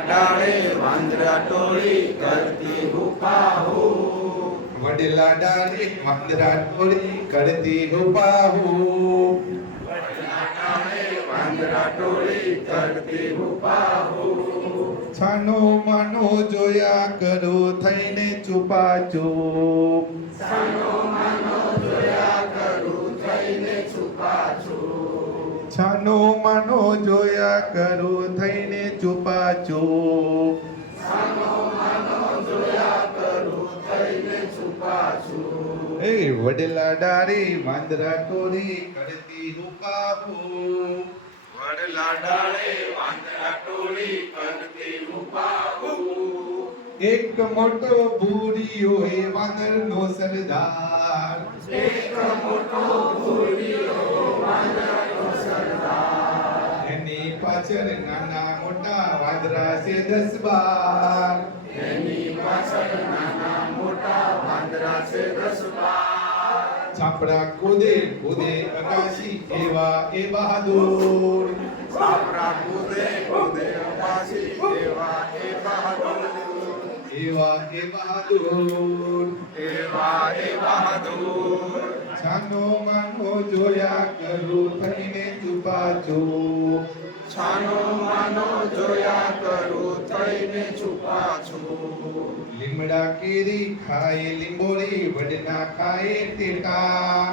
ડાળે વાંદરા ટોળી કરતી હુપાહુ. વડલા ડાળે વાંદરા ટોળી કરતી હુપાહુ. વાંદરા ટોળી કરતી હુપાહુ. છાનો માનો જોયા કરો થઈને છુપાચો. સાનો માનો જોયા કરું થઈને છાનો માનો જોયા કરો થઈને કરું એ વડલા ડાળે વાંદરા ટોળી કરતી હુપાહુ વડલા ડાળે વાંદરા ટોરી કરતી હુપાહુ એક મોટો ભૂરી હોય વાંદર નો સરદાર. એક પાછળ નાના મોટા વાદરા છે દસ બાર. એની પાછળ નાના મોટા વાંદરા છે દસ બાર. છાપડા કૂદે કૂદે અગાશી એવા એ બહાદુર. છાપડા કૂદે કૂદે પાછી એવા એ બહાદુર. એવા એ બહાદુર. એવા એ બહાદુર. છાનો માનો જોયા કરું થઈને ચૂપાચો છાનો માનો જોયા કરું થઈને છુપા છું લીમડા કેરી ખાય લીંબોળી વડના ખાય ટેટા